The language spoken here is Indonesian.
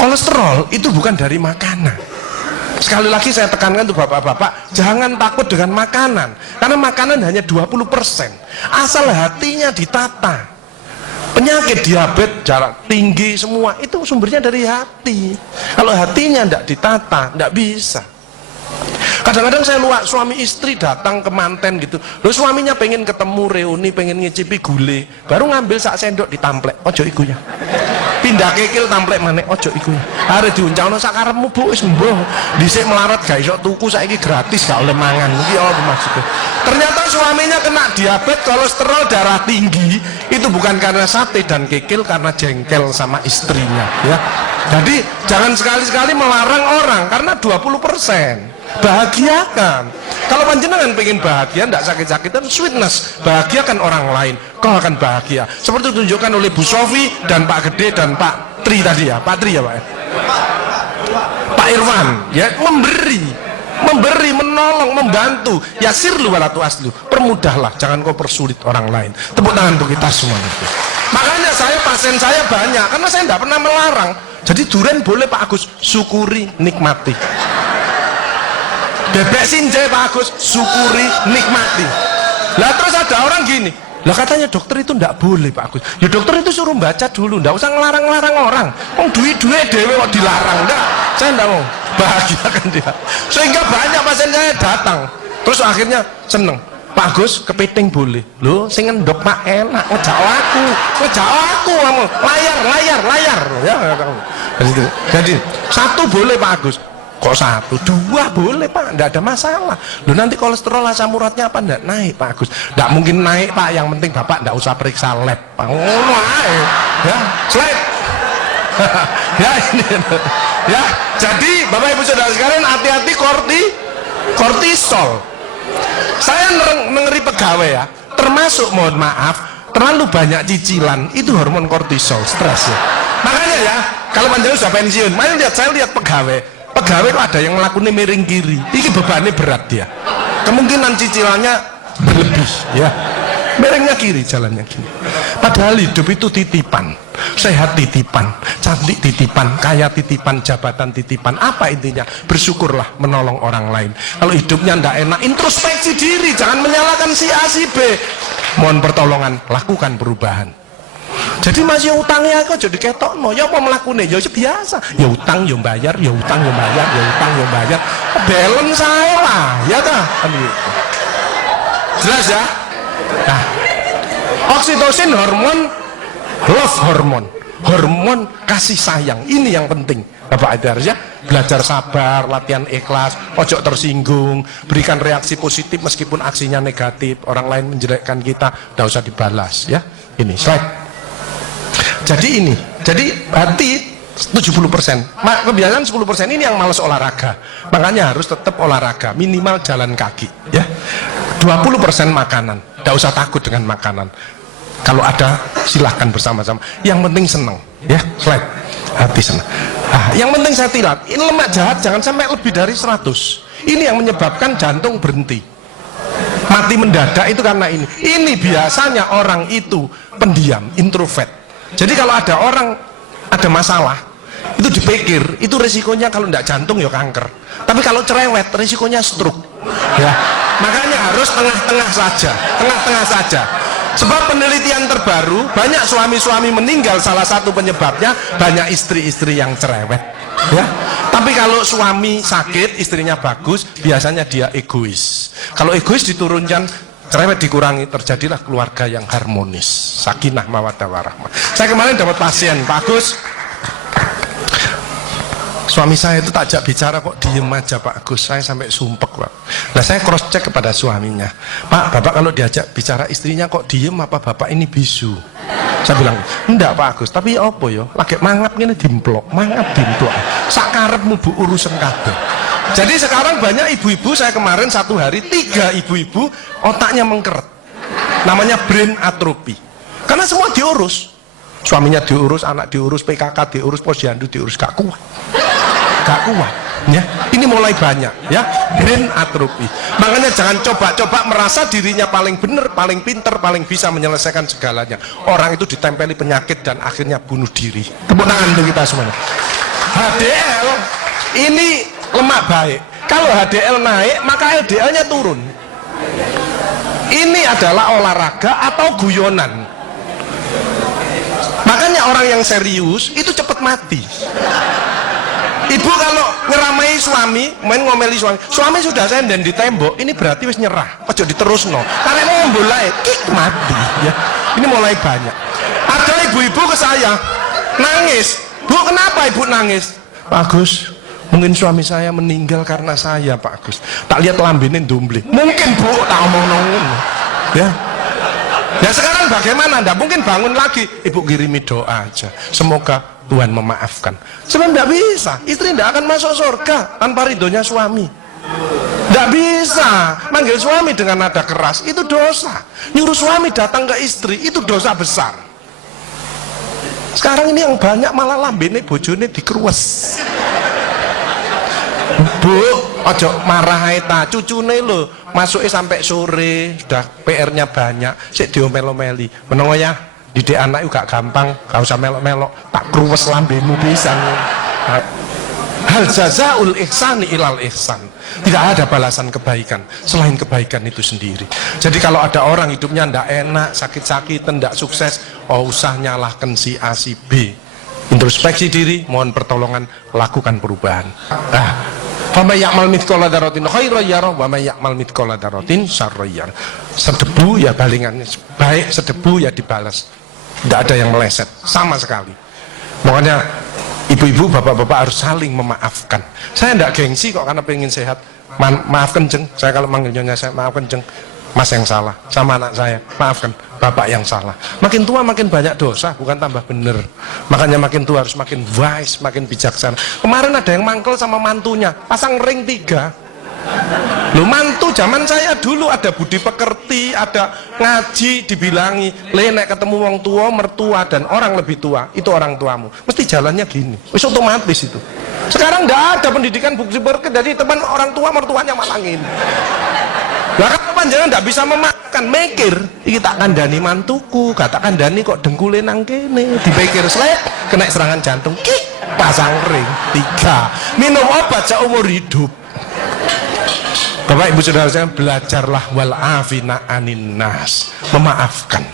Kolesterol itu bukan dari makanan. Sekali lagi saya tekankan untuk bapak-bapak, jangan takut dengan makanan, karena makanan hanya 20%. Asal hatinya ditata. Penyakit diabetes, darah tinggi, semua itu sumbernya dari hati. Kalau hatinya tidak ditata, tidak bisa. Kadang-kadang saya lihat suami istri datang ke manten gitu, loh suaminya pengen ketemu reuni, pengen ngicipi gule, baru ngambil sak sendok ditamplek, ojo iku ya. Pindah kekil tamplek manek, ojo iku ya. Arep diuncalno sak karepmu Bu, wis mbuh. Dhisik melarat gak iso tuku, saiki gratis gak oleh mangan. Iki apa maksudnya? Ternyata suaminya kena diabetes, kolesterol, darah tinggi, itu bukan karena sate dan kekil, karena jengkel sama istrinya ya. Jadi jangan sekali-sekali melarang orang, karena 20%. Bahagiakan. Kalau panjenengan pengen bahagia, tidak sakit-sakitan, sweetness, bahagiakan orang lain, kau akan bahagia. Seperti ditunjukkan oleh Bu Sofi dan Pak Gede dan Pak Tri tadi ya, Pak Tri ya Pak ya? Pak Irwan ya, memberi, menolong, membantu. Yasirlu walatu aslu, permudahlah, jangan kau persulit orang lain. Tepuk tangan untuk kita semua itu. Makanya pasien saya banyak, karena saya tidak pernah melarang. Jadi durian boleh Pak Agus, syukuri, nikmati. Bebek sinjai Pak Agus, syukuri, nikmati. Lah terus ada orang gini, lah katanya dokter itu ndak boleh Pak Agus. Ya dokter itu suruh baca dulu, ndak usah ngelarang-larang orang. Duit-duit dewe kok dilarang, ndak. Saya ndak mau, bahagiakan dia. Sehingga banyak pasien saya datang, terus akhirnya seneng. Pak Agus, kepiting boleh. Loh, sing ngendok Pak enak, ngejak aku kamu. Layar. Ya, jadi satu boleh Pak Agus. Kok satu, dua boleh Pak, enggak ada masalah. Loh nanti kolesterol asam uratnya apa enggak naik Pak Agus? Enggak mungkin naik Pak, yang penting Bapak enggak usah periksa lab Pak. Ngono ae. Ya, slide. Ya ini. Ya, jadi Bapak Ibu Saudara sekalian hati-hati kortisol. Saya ngeri pegawai ya, termasuk mohon maaf, terlalu banyak cicilan, itu hormon kortisol, stres ya. Makanya ya, kalau panjang sudah pensiun, saya lihat pegawai kok ada yang ngelakuin miring kiri, ini bebannya berat dia, kemungkinan cicilannya berlebih ya, miringnya kiri, jalannya gini. Padahal hidup itu titipan, sehat titipan, cantik titipan, kaya titipan, jabatan titipan. Apa intinya? Bersyukurlah, menolong orang lain. Kalau hidupnya ndak enak, introspeksi diri, jangan menyalahkan si A si B, mohon pertolongan, lakukan perubahan. Jadi masih utangnya kok jadi ketok no, ya apa melakukannya, ya biasa, ya utang ya bayar, ya utang ya bayar, ya utang ya bayar, balance saya lah, ya kan? Jelas ya? Nah, oksitosin love hormon kasih sayang, ini yang penting. Bapak Adi harusnya belajar sabar, latihan ikhlas, ojo tersinggung, berikan reaksi positif meskipun aksinya negatif, orang lain menjelekkan kita, tidak usah dibalas ya. Ini slide. Jadi hati 70%, kebiasaan 10% ini yang malas olahraga, makanya harus tetap olahraga, minimal jalan kaki ya. 20% makanan, tidak usah takut dengan makanan, kalau ada silahkan bersama-sama, yang penting senang ya. Slide. Hati senang. Yang penting saya tilat, ini lemak jahat jangan sampai lebih dari 100, ini yang menyebabkan jantung berhenti, mati mendadak itu karena ini biasanya orang itu pendiam, introvert. Jadi kalau ada orang ada masalah, itu dipikir, itu resikonya kalau tidak jantung ya kanker. Tapi kalau cerewet, resikonya stroke. Ya, makanya harus tengah-tengah saja. Sebab penelitian terbaru, banyak suami-suami meninggal, salah satu penyebabnya banyak istri-istri yang cerewet. Ya, tapi kalau suami sakit, istrinya bagus, biasanya dia egois. Kalau egois diturunkan, cerewet dikurangi, terjadilah keluarga yang harmonis, sakinah mawaddah warahmah. Saya kemarin dapat pasien, Pak Agus, suami saya itu tak ajak bicara kok diem aja Pak Agus, saya sampai sumpek Pak. Nah saya cross check kepada suaminya, Pak, Bapak kalau diajak bicara istrinya kok diem, apa Bapak ini bisu? Saya bilang, enggak Pak Agus, tapi apa yo, lagi mangap gini dimplok, sakarepmu bu urusan kabeh. Jadi sekarang banyak ibu-ibu, saya kemarin satu hari 3 ibu-ibu otaknya mengkeret, namanya brain atrophy, karena semua diurus, suaminya diurus, anak diurus, PKK diurus, posyandu diurus, gak kuat ya. Ini mulai banyak ya, brain atrophy. Makanya jangan coba-coba merasa dirinya paling benar, paling pinter, paling bisa menyelesaikan segalanya. Orang itu ditempeli penyakit dan akhirnya bunuh diri. Tepuk tangan untuk kita semuanya. HDL ini lemak baik. Kalau HDL naik, maka LDL-nya turun. Ini adalah olahraga atau guyonan. Makanya orang yang serius itu cepat mati. Ibu kalau ngeramai suami, main ngomeli suami sudah senden di tembok, ini berarti wis nyerah, ojo diterusno. Karena mau mulai, mati. Ya. Ini mulai banyak. Ada ibu-ibu ke saya, nangis. Bu, kenapa ibu nangis? Pak Agus, mungkin suami saya meninggal karena saya, Pak Agus. Tak lihat lambene ndomble. Mungkin Bu, tak omong-omong. Ya. Ya sekarang bagaimana? Nggak mungkin bangun lagi. Ibu kirimi doa aja. Semoga Tuhan memaafkan. Sebenarnya nggak bisa. Istri nggak akan masuk surga tanpa ridhonya suami. Nggak bisa. Manggil suami dengan nada keras itu dosa. Nyuruh suami datang ke istri itu dosa besar. Sekarang ini yang banyak malah lambene bojone dikeruwes. Bu, ojo marah eta, cucune lho, masuknya sampai sore, sudah PR-nya banyak, sik diomel-omeli. Menengo ya, didik anak juga gampang, gak usah melok-melok, tak kruwes lambemu pisan. Hal jazaul ihsani ilal ihsan. Tidak ada balasan kebaikan selain kebaikan itu sendiri. Jadi kalau ada orang hidupnya ndak enak, sakit-sakitan, ndak sukses, oh usah nyalahkan si A si B. Introspeksi diri, mohon pertolongan, lakukan perubahan. Fama ya'mal mithqala dzarratin khairan yarah wa may ya'mal mithqala dzarratin syarran yarah. Sedebu ya balingannya baik, sedebu ya dibalas. Tidak ada yang meleset sama sekali. Makanya ibu-ibu, bapak-bapak harus saling memaafkan. Saya tidak gengsi kok karena pengen sehat. Maafkan jeng, saya kalau manggilnya saya maafkan jeng. Mas yang salah, sama anak saya, maafkan bapak yang salah. Makin tua makin banyak dosa, bukan tambah bener. Makanya makin tua harus makin wise, makin bijaksana. Kemarin ada yang mangkel sama mantunya, pasang ring 3. Lu mantu zaman saya dulu ada budi pekerti, ada ngaji, dibilangi, nek ketemu wong tua, mertua dan orang lebih tua, itu orang tuamu. Mesti jalannya gini, wis otomatis itu. Sekarang enggak ada pendidikan budi pekerti, jadi teman orang tua mertuanya malangin. Lah kan panjenengan ndak bisa memakan, mikir iki tak kandhani mantuku, gak tak kandhani kok dengkule nang kene, dipikir slek kena serangan jantung, pasang ring 3, minum obat seumur hidup. Bapak Ibu Saudara saya, belajarlah wal afina anin nas, memaafkan.